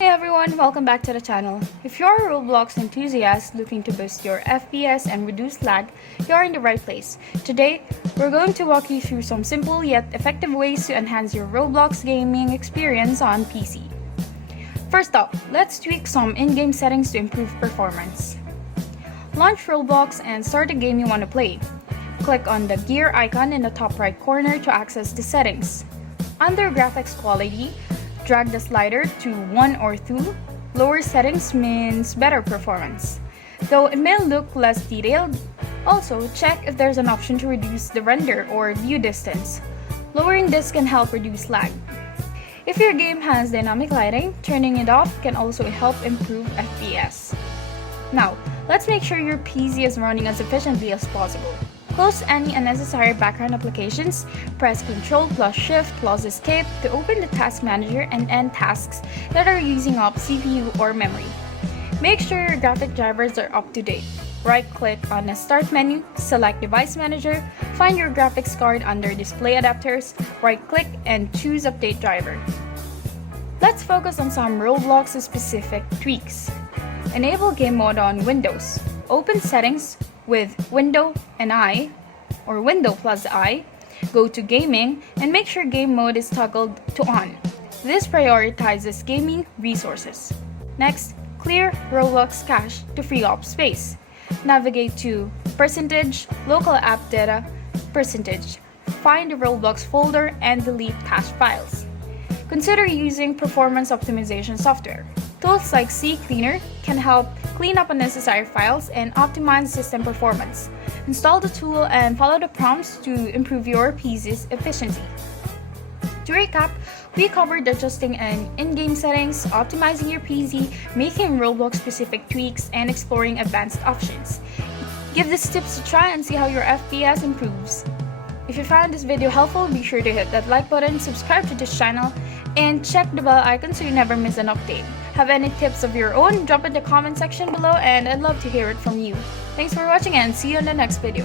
Hey everyone, welcome back to the channel. If you're a Roblox enthusiast looking to boost your FPS and reduce lag, you're in the right place. Today, we're going to walk you through some simple yet effective ways to enhance your Roblox gaming experience on PC. First up, let's tweak some in-game settings to improve performance. Launch Roblox and start the game you want to play. Click on the gear icon in the top right corner to access the settings. Under graphics quality, drag the slider to 1 or 2. Lower settings means better performance, though it may look less detailed. Also, check if there's an option to reduce the render or view distance. Lowering this can help reduce lag. If your game has dynamic lighting, turning it off can also help improve FPS. Now, let's make sure your PC is running as efficiently as possible. Close any unnecessary background applications, press Ctrl+Shift+Escape to open the task manager and end tasks that are using up CPU or memory. Make sure your graphic drivers are up to date. Right-click on the Start menu, select Device Manager, find your graphics card under Display Adapters, right-click and choose Update Driver. Let's focus on some Roblox-specific tweaks. Enable Game Mode on Windows. Open Settings with Window and I, or Window plus I, go to Gaming and make sure Game Mode is toggled to On. This prioritizes gaming resources. Next, clear Roblox cache to free up space. Navigate to Percentage, Local App Data, Percentage. Find the Roblox folder and delete cached files. Consider using performance optimization software. Tools like CCleaner can help clean up unnecessary files and optimize system performance. Install the tool and follow the prompts to improve your PC's efficiency. To recap, we covered adjusting in-game settings, optimizing your PC, making Roblox-specific tweaks, and exploring advanced options. Give these tips a try and see how your FPS improves. If you found this video helpful, be sure to hit that like button, subscribe to this channel, and check the bell icon so you never miss an update. Have any tips of your own? Drop in the comment section below and I'd love to hear it from you. Thanks for watching and see you in the next video.